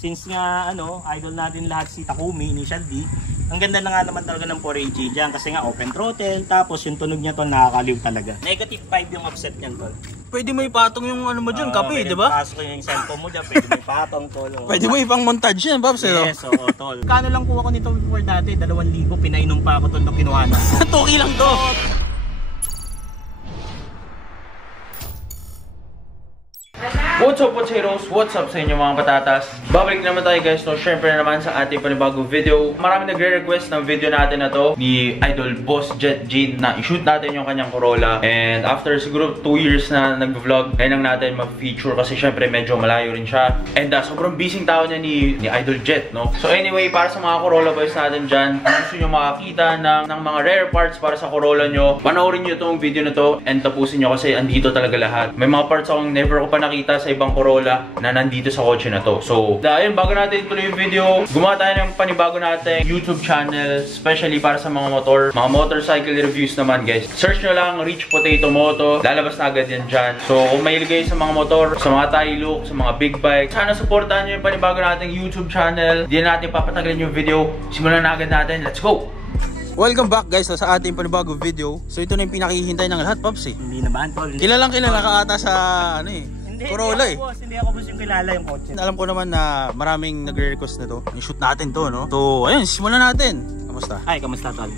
Since nga idol natin lahat si Takumi, Initial D. Ang ganda na nga naman talaga ng 4AG dyan kasi nga open throttle, tapos yung tunog niya tol nakakaliw talaga. Negative 5 yung offset niyan tol. Pwede mo ipatong yung ano mo dyan, kape, di ba? Pasok yung cellphone mo dyan, pwede mo ipatong tol. Pwede mo ipang montage yan, Pops. Yes, oo tol. Kano lang kuha ko nito before dati, 2,000, pinainom pa ako tol nung kinuha na. Tuki lang to. What's up, heroes? What's up sa inyo mga patatas? Babalik naman tayo guys, no? Syempre naman sa ating panibagong video. Marami nagre-request ng video natin na to ni Idol Boss Jet Gene na i-shoot natin yung kanyang Corolla. And after siguro 2 years na nag-vlog, ngayon lang natin ma-feature kasi syempre medyo malayo rin siya. And sobrang busy tao niya ni Idol Jet, no? So anyway, para sa mga Corolla boys natin dyan, kung gusto nyo makakita ng mga rare parts para sa Corolla nyo, panoorin nyo itong video na to and tapusin nyo kasi andito talaga lahat. May mga parts akong never ko pa nakita sa ibang Corolla na nandito sa kotse na to. So, dahil bago natin ituloy yung video, gumawa tayo ng panibago natin YouTube channel, especially para sa mga motor, mga motorcycle reviews naman guys. Search nyo lang Rich Potato Moto, lalabas na agad yan dyan. So, kung mahilig kayo sa mga motor, sa mga tayo look, sa mga big bike, sana supportahan nyo yung panibago nating YouTube channel. Di natin papatagalin yung video. Simulan na agad natin. Let's go! Welcome back guys sa ating panibagong video. So ito na yung pinakihintay ng lahat, Pops eh. Hindi naman tol. Kilala ka ata sa Corolla eh. Hindi ako boss yung kilala yung kotse. Alam ko naman na maraming nagre-request na to. I-shoot natin to, no? So, ayun, simulan natin. Kamusta? Ay, kamusta tol?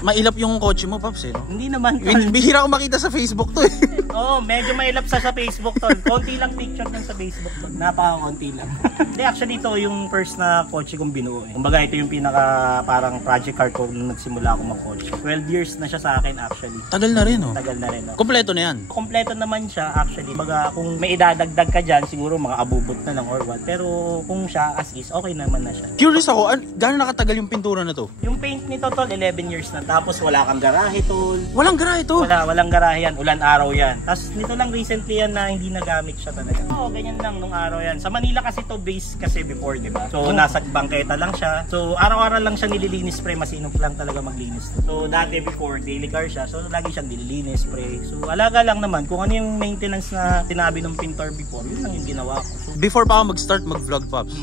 Mailap yung kotse mo, Pops eh, no? Hindi naman tol. Bihira ko makita sa Facebook to eh. Oo, medyo mailap sa Facebook tol. Konti lang picture ng sa Facebook tol. Napaka-konti lang. Hindi, actually ito yung first na kotse kong binuo eh. Kumbaga ito yung pinaka parang project car ko nung nagsimula ako mag-kotse. 12 years na siya sa akin actually. Tagal na rin, no? Tagal na rin, no? Kompleto na yan? Kompleto naman siya actually. Kumbaga kung may idadagdag ka dyan, siguro mga abubot na lang or what. Pero kung siya as is, okay naman na siya. Curious ako, gano'n nakatagal yung pintura na to? Yung paint nito tol, 11 years na. Tapos wala kang garahe tol. Walang garahe to? Walang garahe yan. Ulan araw yan. Tapos nito lang recently yan na hindi nagamit siya talaga. Oo, ganyan lang nung araw yan. Sa Manila kasi to base kasi before, di ba? So nasa bangketa lang siya. So araw-araw lang siya nililinis, pre. Masinop lang talaga maglinis. So dati before, daily car siya. So lagi siyang nililinis, pre. So alaga lang naman kung ano yung maintenance na sinabi ng pintor before, yun lang yung ginawa ko. So, before pa ako mag-start mag-vlog, Pops,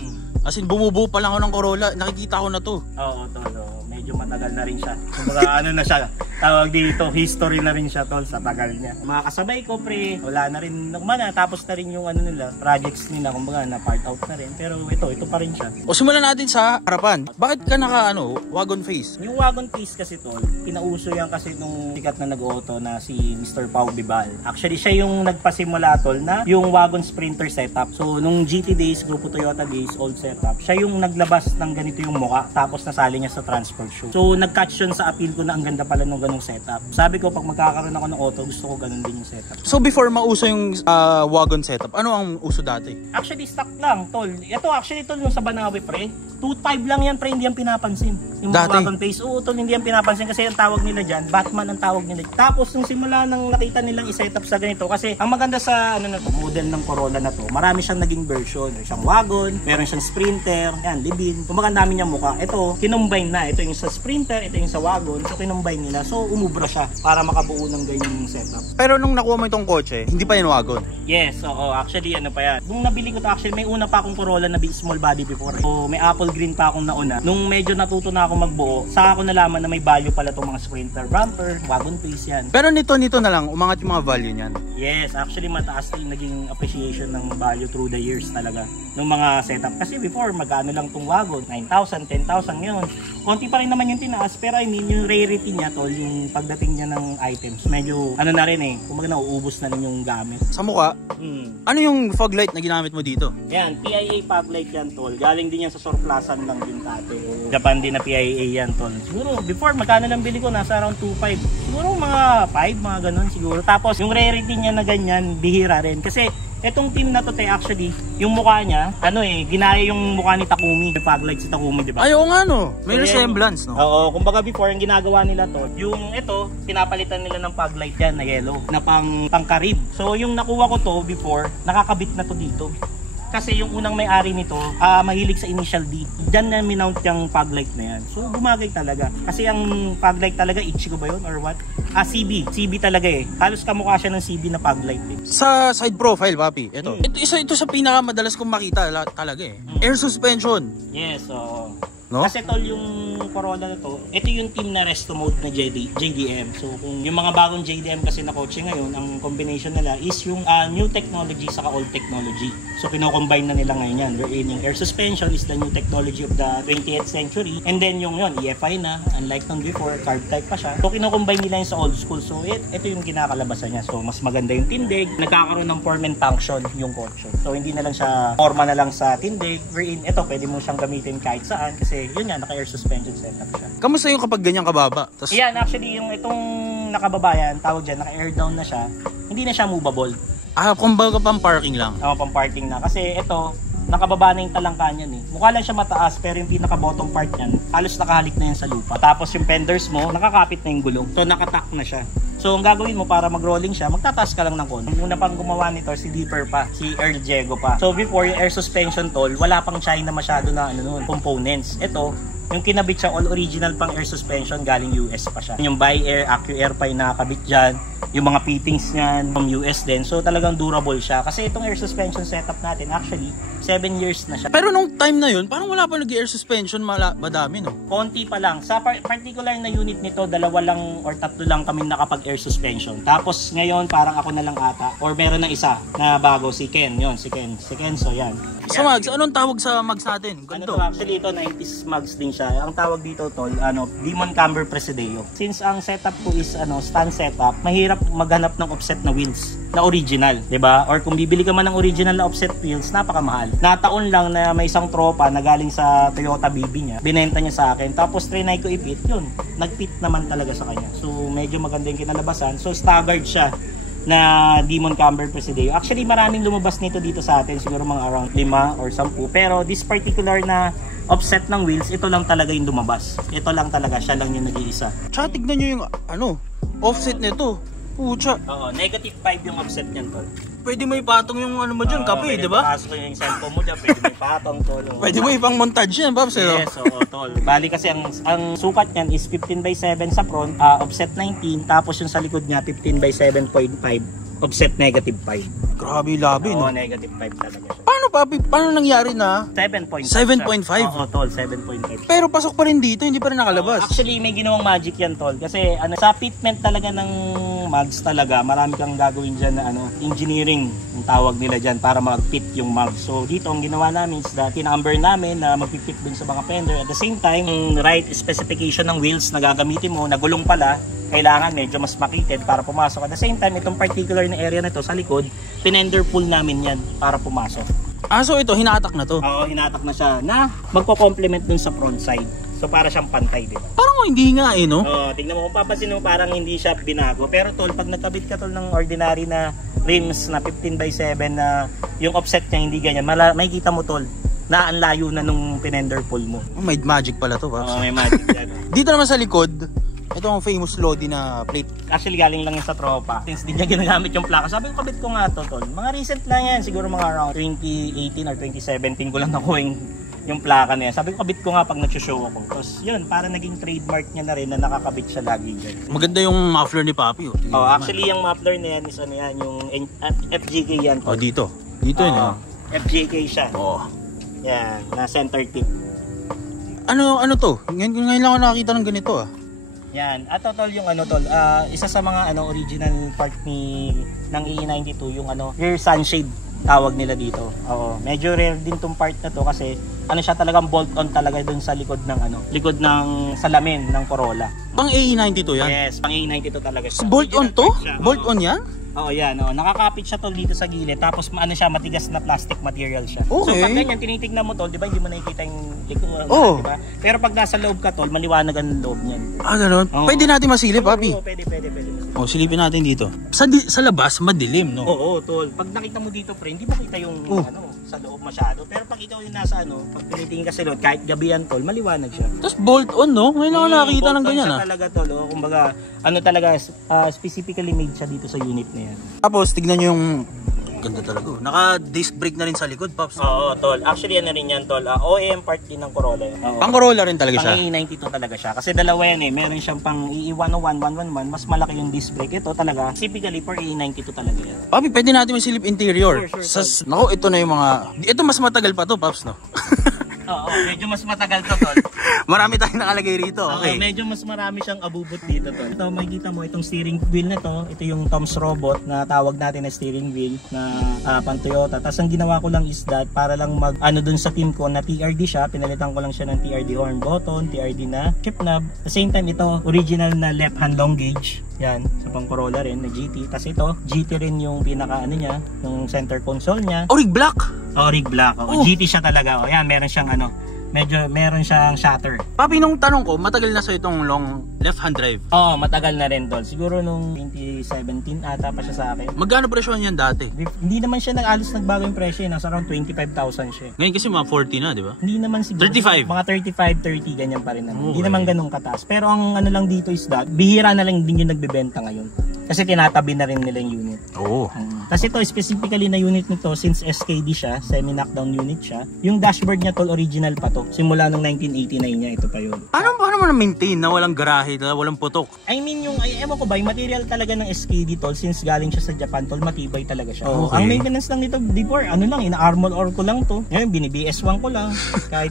as in bumubuo pa lang ako ng Corolla, nakikita ko na to. Oo, tol. Medyo matagal na rin siya. Kumbaga na siya, tawag dito, history na rin siya tol sa tagal niya. Mga kasabay ko pre, wala na rin, tapos na rin yung nila, projects nila, kumbaga na part out na rin. Pero ito pa rin siya. O simulan natin sa harapan. Bakit ka naka wagon face? Yung wagon face kasi tol, pinauso yan kasi nung sikat na nag-auto na si Mr. Pau Bibal. Actually siya yung nagpasimula tol na yung wagon sprinter setup. So nung GT days, Grupo Toyota days, old setup, siya yung naglabas ng ganito yung mukha, tapos nasali niya sa transport show. So nag-catch yun sa appeal ko na ang ganda pala ng ganung setup. Sabi ko pag magkakaroon ako ng auto, gusto ko ganun din yung setup. So before mauso yung wagon setup, ano ang uso dati? Actually stock lang tol. Ito actually tol yung sa Banawe pre, 2.5 lang yan pre, hindi yan pinapansin. Yung dati? Wagon face, oo tol, hindi yan pinapansin kasi ang tawag nila dyan, Batman ang tawag nila. Tapos nung simula nang nakita nilang i-setup sa ganito, kasi ang maganda sa model ng Corolla na to, marami siyang naging version. Meron siyang wagon, meron siyang sprinter, yan, libin. Kumbaga ang dami niyang mukha. Ito, kinumbine na. Ito yung sa sprinter, ito yung sa wagon. So kinumbine nila. So umubra siya para makabuo ng ganyang setup. Pero nung nakuha mo itong kotse, hindi pa yan wagon? Yes, oo. Actually ano pa yan. Nung nabili ko to, actually may una pa akong Corolla na small body before. So may apple green pa akong nauna. Nung medyo natuto na ako magbuo, saka ako nalaman na may value pala itong mga sprinter, bumper, wagon face yan. Pero nito na lang, umangat yung mga value niyan? Yes, actually mataas din naging appreciation ng value through the years talaga ng mga setup. Kasi before, magkano lang itong wagon? 9,000, 10,000 ngayon. Konti pa rin naman yung tinaas, pero I mean, yung rarity niya tol, yung pagdating niya ng items, medyo na rin eh, kumbaga nauubos na rin yung gamit. Sa mukha, ano yung fog light na ginamit mo dito? Yan, PIA fog light yan tol. Galing din yan sa Surplasan lang din dati. Japan din na PIA yan tol. Siguro, before, magkano lang bili ko? Nasa around 2.5. Siguro mga 5, mga ganun siguro. Tapos, yung rarity niya na ganyan, bihira rin. Kasi, etong team na to actually, yung mukha niya, ginaya yung mukha ni Takumi. May fog light si Takumi, di ba? Ayaw nga no, may resemblance no? Oo, kumbaga before, yung ginagawa nila to, yung ito, pinapalitan nila ng fog light yan na yellow, na pangkarib. So yung nakuha ko to before, nakakabit na to dito. kasi yung unang may-ari nito, mahilig sa initial D. Diyan na minount yung fog light na yan. So bumagay talaga. Kasi ang fog light talaga, Ichigo ba yun or what? CB. CB talaga eh. Halos kamukha siya ng CB na fog light eh. Sa side profile, papi, ito. Ito sa pinakamadalas kong makita talaga eh. Air suspension. Yes, so no? Kasi tol, yung Corolla na to, ito yung team na resto mode na JDM. So kung yung mga bagong JDM kasi na kotse ngayon, ang combination nila is yung new technology saka old technology. So pino-combine na nila ngayon yan. Wherein yung air suspension is the new technology of the 20th century. And then yung yun, EFI na, unlike nung before, carb type pa siya. So kino-combine nila yun sa old school. So ito yung kinakalabasan niya. So mas maganda yung tindig. Nagkakaroon ng form and function yung kotse. So hindi na lang siya forma na lang sa tindig. Wherein ito, pwede mo siyang gamitin kahit saan kasi yun nga, naka-air suspension setup siya. Kamusta yung kapag ganyan kababa? Yan, actually, yung itong nakababayan, tawag dyan, naka-air down na siya, hindi na siya movable. Kumbaga pang parking lang. Pang parking na. Kasi ito, nakababa na yung talangka niyan eh. Mukha lang siya mataas, pero yung pinaka-bottom part niyan, halos nakahalik na yan sa lupa. Tapos yung fenders mo, nakakapit na yung gulong. So, nakatak na siya. So, ang gagawin mo para mag-rolling siya, magtataas ka lang ng konti. Yung una pang gumawa nito, si Dipper pa, si Earl Diego pa. So, before yung air suspension tol, wala pang China masyado na components. Ito, yung kinabit siya, all original pang air suspension, galing US pa siya. Yung Bi-Air, AccuAir pa yung nakakabit dyan. Yung mga fittings niyan from US din. So, talagang durable siya. Kasi itong air suspension setup natin, actually, 7 years na siya. Pero nung time na yun, parang wala pa nag-air suspension, madami, no? Konti pa lang. Sa particular na unit nito, 2 lang or 3 lang kami nakapag-air suspension. Tapos ngayon, parang ako na lang ata. Or meron ng isa na bago, si Ken. Yun, si Ken. So, yan. Sa mags, anong tawag sa mags natin? Ganito. Actually, ito, 90s mags din siya. Ang tawag dito, tol, Demon Camber Presidio. Since ang setup ko is, stand setup, mahirap maghanap ng offset na wheels na original, 'di ba? Or kung bibili ka man ng original na offset wheels, napakamahal. Nataon lang na may isang tropa na galing sa Toyota BB niya, binenta niya sa akin. Tapos trinay ko ipit, yun. Nagpit naman talaga sa kanya. So medyo maganda yung kinalabasan. So staggered siya na Demon Camber Presidio. Actually, maraming lumabas nito dito sa atin, siguro mga around 5 or 10. Pero this particular na offset ng wheels, ito lang talaga yung lumabas. Ito lang talaga, siya lang yung nag-iisa. Tsaka tignan nyo yung offset nito. Pucha. Oo, negative 5 yung offset niyan, tol. Pwede mo ipatong yung mo dyan, kape, di ba? Pwede mo yung cellphone mo dyan, pwede mo ipatong, tol. Pwede mo ipang montage yan, Babs. Yes, oo, tol. Bali kasi ang sukat niyan is 15/7 sa front, offset 19, tapos yung sa likod niya 15/7.5. Offset negative 5. Grabe labi, no? Oo, negative 5 talaga siya. Paano, papi? Paano nangyari na? 7.5. 7.5? Oo, tol, 7.5. Pero pasok pa rin dito, hindi pa rin nakalabas. Actually, may ginawang magic yan, tol. Kasi sa fitment talaga ng mags talaga, marami kang gagawin dyan na engineering, yung tawag nila dyan, para mag-fit yung mags. So, dito, ang ginawa namin is that tinamber namin na mag-fit dun sa mga fender. At the same time, yung right specification ng wheels na gagamitin mo, na gulong pala, kailangan medyo mas makitid para pumasok. At the same time, itong particular na area na to sa likod, pinender pull namin yan para pumasok. So ito, hinatak na to? Oo, hinatak na siya na magko-complement dun sa front side. So para siyang pantay, di ba? Parang hindi nga no? Oo, tingnan mo kung papansin mo, parang hindi siya binago. Pero tol, pag nagkabit ka tol ng ordinary na rims na 15/7 na yung offset niya hindi ganyan, makikita mo tol, na ang layo na nung pinender pull mo. May magic pala to, Babs. Oo, may magic yan. Dito naman sa likod, ito ang famous Lodi na plate. Actually, galing lang yun sa tropa. Since di niya ginagamit yung plaka, sabi ko, kabit ko nga to, tol. Mga recent lang yan, siguro mga around 2018 or 2017 ko lang nakuha yung plaka niya. Sabi ko, kabit ko nga pag nag-show ako. Tapos yun, para naging trademark niya na rin na nakakabit siya lagi dyan. Maganda yung muffler ni Papi. Oh, actually, yung muffler na yan is ano yan, yung FJK yan. Oh, dito. Dito yun. FJK siya. Oh. Yan, na center tip. Ano to? Ngayon lang ako nakakita ng ganito Yan, at tol yung tol, isa sa mga original part ng E92 yung rear sunshade tawag nila dito. Oo, medyo rare din tong part na to kasi siya talagang bolt on talaga dun sa likod ng likod ng salamin ng Corolla. Pang AE92 yan? Yes, pang AE92 talaga siya. Bolt on to? Bolt on yan? Oo, yan. Nakakapit siya tol dito sa gilid. Tapos siya, matigas na plastic material siya. Okay. So pag ganyan, tinitignan mo tol, di ba hindi mo nakikita yung likod, oh. Di ba? Pero pag nasa loob ka tol, maliwanag ang loob niyan. Ganun? Oh. Pwede natin masilip, Papi? Oo, pwede. Oh, silipin natin dito. Sa labas, madilim, no? Oo, tol. Pag nakita mo dito, pre, hindi mo kita yung sa loob masyado. Pero pag ikaw yung nasa pag tinitingin ka sa loob, kahit gabi yan tol, maliwanag siya. Tapos bolt on, no? Ngayon ako nakakita ng ganyan, talaga tol. Kumbaga, talaga, specifically made siya dito sa unit na yan. Tapos, tignan nyo yung Ganda talaga. Naka-disc brake na rin sa likod, Pops. Oo, tol. Actually, ano rin yan, tol. OEM part din ng Corolla. Pang Corolla rin talaga siya. Pang E92 talaga siya. Kasi dalawa yan eh. Meron siyang pang E101, 111. Mas malaki yung disc brake. Ito talaga, typically for E92 talaga yan. Papi, pwede natin masilip interior. Sure, Naku, ito na yung mga... Ito mas matagal pa to, Pops, no? Oo, medyo mas matagal to, tol. Marami tayong nakalagay rito. Okay. Medyo mas marami siyang abubot dito, tol. Ito, makikita mo itong steering wheel na to. Ito yung Tom's Robot na tawag natin na steering wheel na pang Toyota. Tapos ang ginawa ko lang is that para lang mag ano dun sa team ko na TRD siya, pinalitan ko lang siya ng TRD horn button, TRD na chip knob. At the same time, ito original na left hand long gauge. Yan, sa pang Corolla rin na GT. Tapos ito, GT rin yung pinaka ano niya, yung center console niya. Rig black. Rig black. GT siya talaga. Yan, meron siyang ano, meron siyang shutter. Papi, nung tanong ko, matagal na sa itong long left-hand drive? Oo, matagal na rin, tol. Siguro nung 2017 ata pa siya sa akin. Magkano presyo niyan dati? Hindi naman siya alos nagbago yung presyo. Nasa around 25,000 siya. Ngayon kasi mga 40 na, di ba? Hindi naman siguro. 35? Mga 35, 30, ganyan pa rin. Hindi naman ganun kataas. Pero ang ano lang dito is that, bihira na lang din yung nagbebenta ngayon. Kasi tinatabi na rin nila yung unit. Oo. Kasi ito, specifically na unit nito, since SKD siya, semi-knockdown unit siya, yung dashboard niya, tol, original pa to. Simula nung 1989 niya, ito pa yun. Paano mo na-maintain na walang garahe, na walang putok? I mean, ewan ko ba, yung material talaga ng SKD, tol, since galing siya sa Japan, tol, matibay talaga siya. Okay. Ang maintenance lang nito before, ano lang, ina-armor ore ko lang to. Ngayon, bini-BS1 ko lang.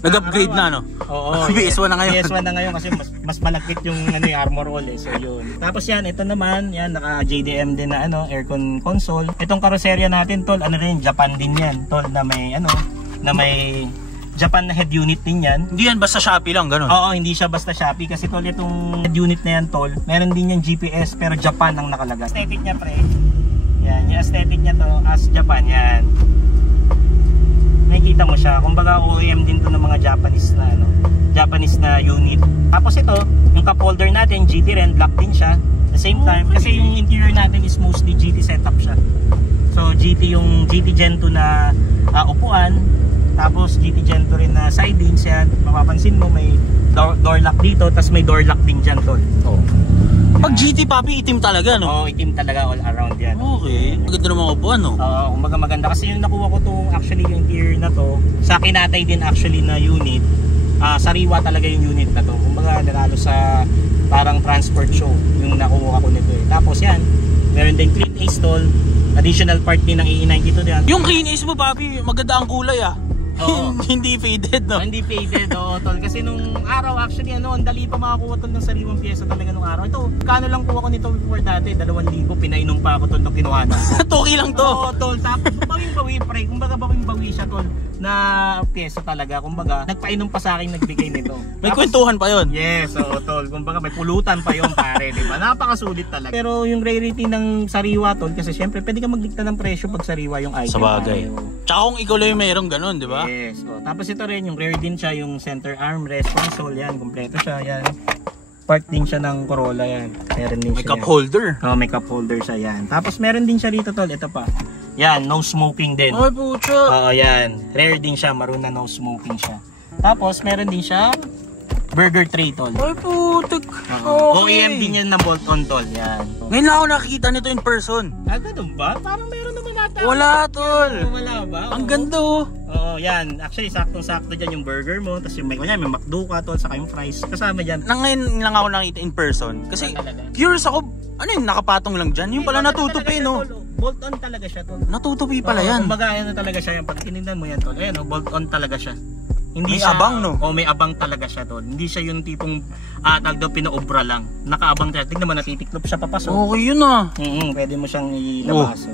Nag-upgrade na, no? Oo. BS1 na ngayon. BS1 na ngayon kasi mas malagkit yung armor ore eh. So, yun. Tapos yan, ito naman, yan, naka JDM din na aircon console. Itong karoserya natin, tol, ano rin, Japan din yan, tol, na may Japan na head unit din yan. Hindi yan basta Shopee lang, ganun? Oo, hindi siya basta Shopee kasi tol, itong head unit na yan, tol, meron din yung GPS pero Japan ang nakalagay. Aesthetic niya, pre. Yan, yung aesthetic niya to as Japan, yan. Nakikita mo siya, kumbaga OEM din to ng mga Japanese na unit. Tapos ito, yung cup holder natin, GT rin, black din siya. At the same time, kasi yung interior natin is mostly GT setup siya. So yung GT Gen 2 na upuan, tapos GT Gen 2 rin na side beams yan. Mapapansin mo may door lock dito, tapos may door lock din dyan, tol. Oh. Pag GT, papi, itim talaga, no? Oo, itim talaga all around yan. Okay. Maganda ng mga upuan, no? Oo, kumbaga maganda. Kasi yung nakuha ko to, actually yung interior na to, sa kinatay din actually na unit, sariwa talaga yung unit na to. Kumbaga nanalo sa parang transport show yung nakuha ko nito eh. Tapos yan, meron din clean ace, tol. Additional part din ng E92 din. Yung clean ace mo, papi, maganda ang kulay, ah. Hindi faded, no? Hindi faded, tol. Kasi nung araw, actually, ang dali pa makakuha tol ng sariwang pyesa talaga nung araw. Ito, kano lang kuha ko nito before dati, 2,000, pinainom pa ako tol nung kinuha na. Tuki lang to. Oo, tol. Tapos, bawing-bawi, pre. Kumbaga, bawing-bawi siya, tol, na pyesa talaga. Kumbaga, nagpainom pa sa akin, nagbigay nito. May kwentuhan pa yon. Yes, oo, tol. Kumbaga, may pulutan pa yon, pare, di ba? Napakasulit talaga. Pero yung rarity ng sariwa, tol, kasi syempre, pwede ka magdikta ng presyo pag sariwa yung item. Sa bagay. Tsaka kung ikaw lang yung mayroong ganun, di ba? Yes. Oh, tapos ito rin, yung rear din siya, yung center armrest, console, yan, kompleto siya, yan. Part din siya ng Corolla, yan. Meron din may siya. cup holder. Oh, may cup holder siya, yan. Tapos meron din siya rito, tol, ito pa. Yan, no smoking din. Ay, pucha. Oo, yan. Rare din siya, maruna no smoking siya. Tapos meron din siya burger tray, tol. Ay, putik. OEM din yan na bolt-on, tol, yan. Ngayon lang ako nakikita nito in person. Ganun ba? Parang meron naman ata. Wala, tol. Wala ba? Ang ganda, oh. Oo, yan. Actually, saktong-sakto dyan yung burger mo. Tapos yung may McDo ka, tol, saka yung fries. Kasama dyan. Ngayon lang ako nakita in person. Kasi curious ako, ano yun, nakapatong lang dyan? Yung pala natutupi, no? Bolt-on talaga siya, tol. Natutupi pala yan. Kumbaga, ano talaga siya. Yung pag tinignan mo yan, tol. Ayan, bolt-on talaga siya. Hindi may siya, abang, no? May abang talaga siya, tol. Hindi siya yung tipong tag daw pinaobra lang. Nakaabang talaga. Tignan mo, natitiklop siya papasok. Okay yun, ah. Pwede mo siyang ilabas.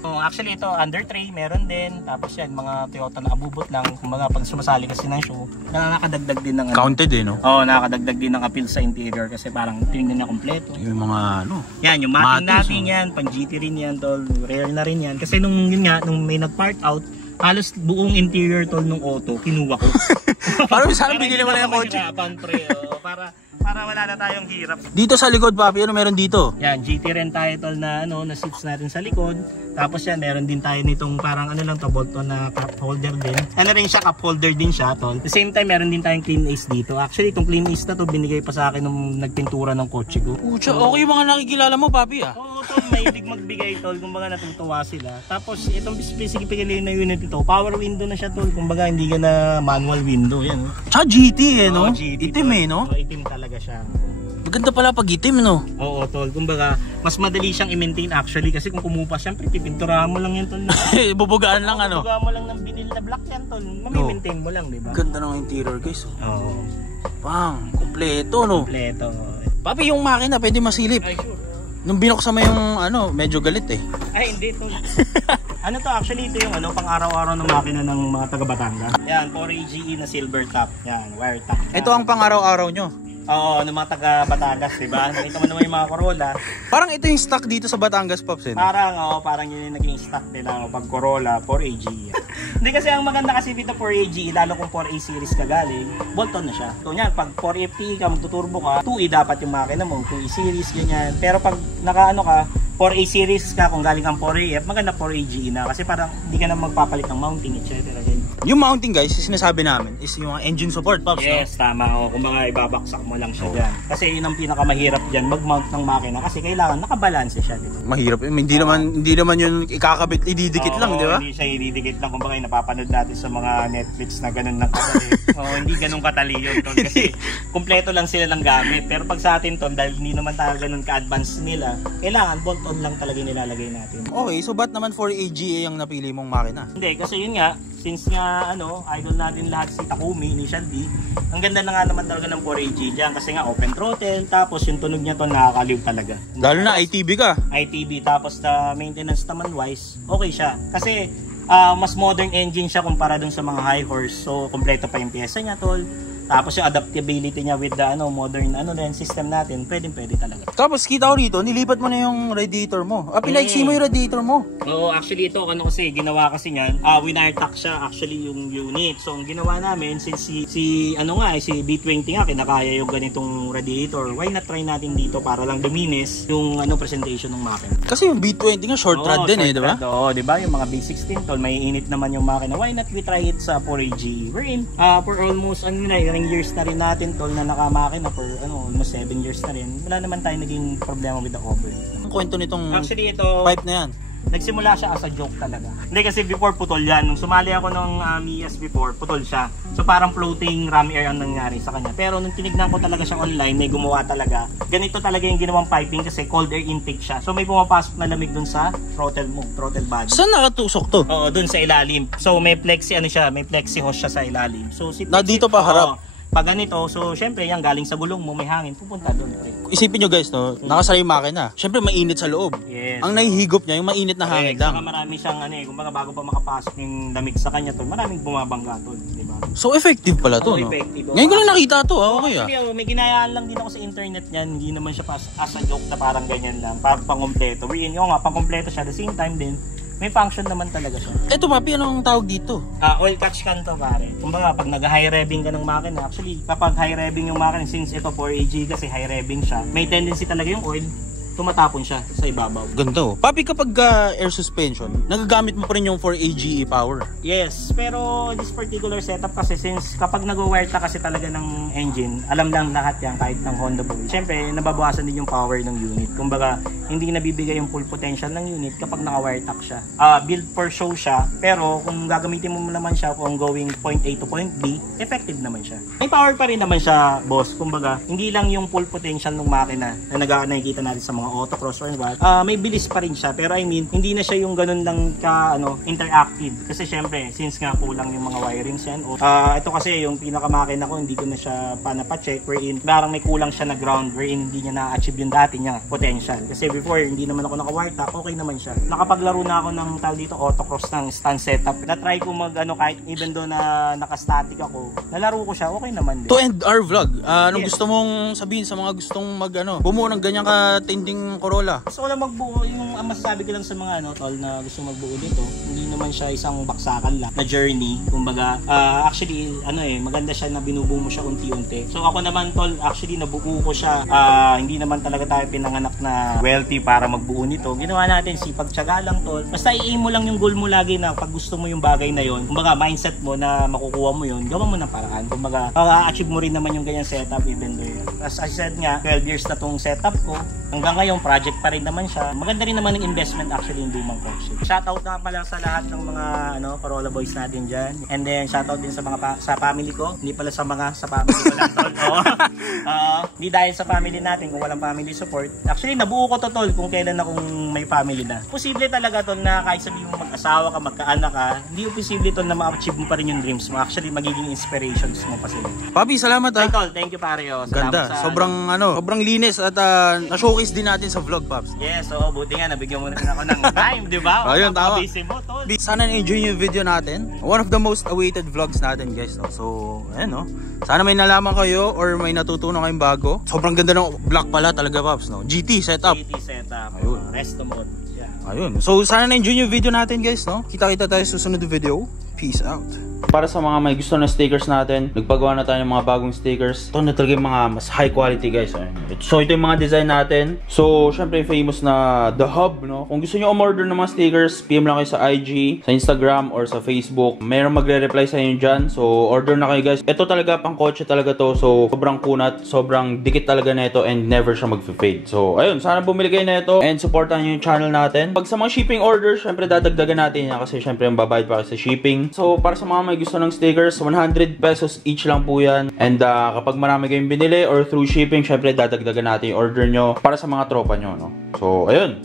Actually ito, under tray meron din. Tapos yan, mga Toyota na abubot lang. Kumbaga pag sumasali kasi ng show, nakakadagdag din ng counted no? Oo, nakakadagdag din ng appeal sa interior kasi parang tingnan niya kompleto. Yung mga yan, yung mating natin yan, pang GT rin yan, tol. Rare na rin yan. Kasi nung yun nga, nung may nag-part out, halos buong interior, tol, nung auto, kinuha ko. Parang sana bigyan mo na yung kotse. Para Para wala na tayong hirap. Dito sa likod, papi, ano meron dito? Yan, GT Ren title na na seats natin sa likod. Tapos yan, meron din tayo nitong parang lang to, bolt-on na cup holder din. Ano rin siya, cup holder din siya, tol. At the same time, meron din tayong clean ace dito. Actually, itong clean ace na to, binigay pa sa akin nung nagpintura ng kotse ko. Pucha, okay yung mga nakikilala mo, papi, ah. Oo, tol, mahilig magbigay, tol. Kumbaga natutuwa sila. Tapos, itong specifically na unit ito, power window na siya, tol. Kumbaga, hindi ka na manual window. Yan, Tsaka GT, no? GT, itim, tol. no? Oo, itim talaga siya. Maganda pala pag itim, no? Oo, tol. Kumbaga, mas madali siyang i-maintain actually kasi kung kumupas, syempre pipinturahan mo lang yan, tol. Bubugaan lang, ano? Bubugaan mo lang ng binil na black yan, tol. Mami-maintain mo lang, di ba? Ganda ng interior, guys. Oo. Pang, kompleto, no? Kompleto. Papi, yung makina, pwede masilip. Ay, sure. Nung binuksan mo yung, medyo galit, eh. Ay, hindi, tol. Ano to, actually, ito yung pang araw-araw ng makina ng mga taga-Batangas. Yan, 4AGE na silver top. Yan, wire top. Ito ang pang araw-araw nyo. Oo, ng mga taga-Batangas, di ba? Nakita mo naman yung mga Corolla. Parang ito yung stock dito sa Batangas, Pops, eh. Parang yun yung naging stock nila pag Corolla, 4AGE. Hindi kasi ang maganda kasi dito 4AGE, lalo kung 4A series ka galing, bolt-on na siya. So yan, pag 4FT ka, magtuturbo ka, 2E dapat yung makina mo, 2E series, ganyan. Pero pag naka-ano ka, 4A series ka, kung galing kang 4AF, maganda 4AGE na. Kasi parang hindi ka na magpapalit ng mounting, etc. Yung mounting, guys, yung sinasabi namin is yung engine support, Pops, yes, no? Tama. O, kung mga ibabaksak mo lang siya dyan. Kasi yun ang pinakamahirap dyan, mag-mount ng makina. Kasi kailangan nakabalanse siya, di ba? Mahirap. Hindi naman yun ikakabit, ididikit lang, di ba? Hindi siya ididikit lang. Kung baka napapanood natin sa mga Netflix na ganun ng katali. Hindi ganun katali yun, tol. Kasi kumpleto lang sila ng gamit. Pero pag sa atin, tol, dahil hindi naman tayo ganun ka-advance nila, kailangan bolt-on lang talaga nilalagay natin. Okay, so ba't naman 4AGA yung napili mong makina? Hindi, kasi yun nga, since nga idol natin lahat si Takumi, Initial D, ang ganda na nga naman talaga ng 4AG dyan kasi nga open throttle, tapos yung tunog niya to nakakaliw talaga. Lalo na ITB ka. ITB, tapos the maintenance naman wise, okay siya. Kasi mas modern engine siya kumpara dun sa mga high horse, so kompleto pa yung pyesa niya, tol. Tapos yung adaptability niya with the modern system natin, pwede talaga. Tapos kita ko rito, nilipat mo na yung radiator mo. Pinaiksi mo yung radiator mo. Oo, actually ito kasi ginawa kasi niyan, winartack siya actually yung unit. So ang ginawa namin since si B20 nga kinakaya yung ganitong radiator, why not try natin dito para lang luminis yung presentation ng makina. Kasi yung B20 nga short rod din, di ba? Oo, di ba? Yung mga B16 tol, may init naman yung makina. Why not we try it sa 4AG? We're in for almost years na rin natin tol na nakamakina for almost 7 years na rin. Wala naman tayo naging problema with the overheat. Ang kwento nitong actually ito pipe na yan, nagsimula siya as a joke talaga. Hindi kasi before putol yan. Nung sumali ako ng Mias before, putol siya. So parang floating ram air ang nangyari sa kanya. Pero nung tinignan ko talaga siyang online, may gumawa talaga. Ganito talaga yung ginawang piping kasi cold air intake siya. So may pumapasok na lamig dun sa throttle mo, throttle body. Saan nakatusok to? Oo, dun sa ilalim. So may plexi may plexi hose siya sa ilalim. So si na dito pa harap. Pag ganito, so syempre yan galing sa gulong mo, may hangin, pupunta doon. Isipin nyo guys, nakasara yung makina. Syempre mainit sa loob. Yes. Ang nahihigop niya, yung mainit na hangin lang. Saka marami siyang kumbaga bago pa makapasok yung lamig sa kanya to, maraming bumabangga to, di ba? So effective pala to, no? Effective. Ngayon ko lang nakita to, okay ah. May ginayaan lang din ako sa internet niyan, hindi naman siya as a joke na parang ganyan lang, parang pang-kompleto. Pang-kompleto siya, at the same time din, may function naman talaga siya. Eto Papi, anong tawag dito? Oil catch can to pare. Kumbaga pag nag-high revving ka ng makina, actually kapag high revving yung makina, since ito 4AG kasi high revving siya, may tendency talaga yung oil tumatapon siya sa ibabaw. Ganda oh. Papi, kapag air suspension, nagagamit mo pa rin yung 4AGE power? Yes, pero this particular setup kasi since kapag nag-wire ta kasi talaga ng engine, alam lang lahat yan kahit ng Honda Boy. Siyempre, nababawasan din yung power ng unit. Kumbaga, hindi nabibigay yung full potential ng unit kapag naka-wire tack siya. Build for show siya, pero kung gagamitin mo naman siya kung going point A to point B, effective naman siya. May power pa rin naman siya, boss. Kumbaga, hindi lang yung full potential ng makina na nakikita natin sa mga autocross or what, may bilis pa rin siya, pero I mean hindi na siya yung ganun lang ka interactive kasi syempre since nga kulang yung mga wirings yan ito kasi yung pinakamakina ko hindi ko na siya pa-check wherein parang may kulang siya na ground wherein hindi niya na-achieve yung dati niya potential kasi before hindi naman ako naka-wire tack, okay naman siya. Nakapaglaro na ako ng dito autocross ng stand setup, na-try ko mag kahit even though na naka-static ako, nalaro ko siya, okay naman din. To end our vlog, anong gusto mong sabihin sa mga gustong bumuo ng ganyang katindi ding Corolla. Gusto ko lang magbuo, yung masasabi ko lang sa mga tol na gusto magbuo dito, hindi naman siya isang baksakan lang na journey. Kumbaga, actually, maganda siya na binubuo mo siya unti-unti. So ako naman tol, actually nabuo ko siya. Hindi naman talaga tayo pinanganak na wealthy para magbuo nito. Ginawa natin sipag-tiyaga lang tol. Basta i-aim mo lang yung goal mo lagi na pag gusto mo yung bagay na yon, kumbaga mindset mo na makukuha mo yun, gawa mo ng paraan. Kumbaga, achieve mo rin naman yung ganyan setup even though yun. As I said nga, 12 years na tong setup ko. Hanggang ngayon, project pa rin naman siya. Maganda rin naman yung investment actually yung lumang coach. Shoutout na pala sa lahat ng mga Corolla boys natin dyan. And then, shoutout din sa mga sa family ko. Hindi pala sa family ko lang tol. Hindi dahil sa family natin kung walang family support. Actually, nabuo ko to tol kung kailan na kung may family na. Posible talaga tol na kahit sabihin mo mag-asawa ka, magkaanak ka, hindi yung posible tol na ma-achieve mo pa rin yung dreams mo. Actually, magiging inspirations mo pa sila. Papi, salamat ha. Tol, thank you pare. Ganda. Sobrang linis at na-showcase din natin sa vlog, Paps. Yes, buti nga nabigyan mo na ako ng time, di ba? Ayun, tama. Busy mo, tol. Sana na-enjoy yung video natin. One of the most awaited vlogs natin, guys. No? So, ayan, no? Sana may nalaman kayo or may natutunan kayong bago. Sobrang ganda ng block pala talaga, Paps. No? GT setup. Ayun. Resto mode. Yeah. Ayun. So, sana na-enjoy yung video natin, guys. No? Kita-kita tayo sa susunod na video. Peace out. Para sa mga may gusto na stickers natin, nagpagawa na tayo ng mga bagong stickers. Ito na talaga yung mga mas high quality, guys. So ito yung mga design natin. So syempre famous na The Hub, no? Kung gusto nyo umorder ng mga stickers, PM lang kayo sa IG, sa Instagram, or sa Facebook. Mayroong magre-reply sa inyo dyan. So order na kayo, guys. Ito talaga pang kotse talaga to. So sobrang kunat, sobrang dikit talaga na ito, and never siya mag-fade. So ayun, sana bumili kayo na ito and supportan nyo yung channel natin. Pag sa mga shipping order, syempre dadagdagan natin yan kasi syempre yung babayad pa sa shipping. So para sa mga may gusto ng stickers, 100 pesos each lang po yan. And kapag marami kayong binili or through shipping, syempre dadagdagan natin yung order nyo para sa mga tropa nyo, no? So ayun,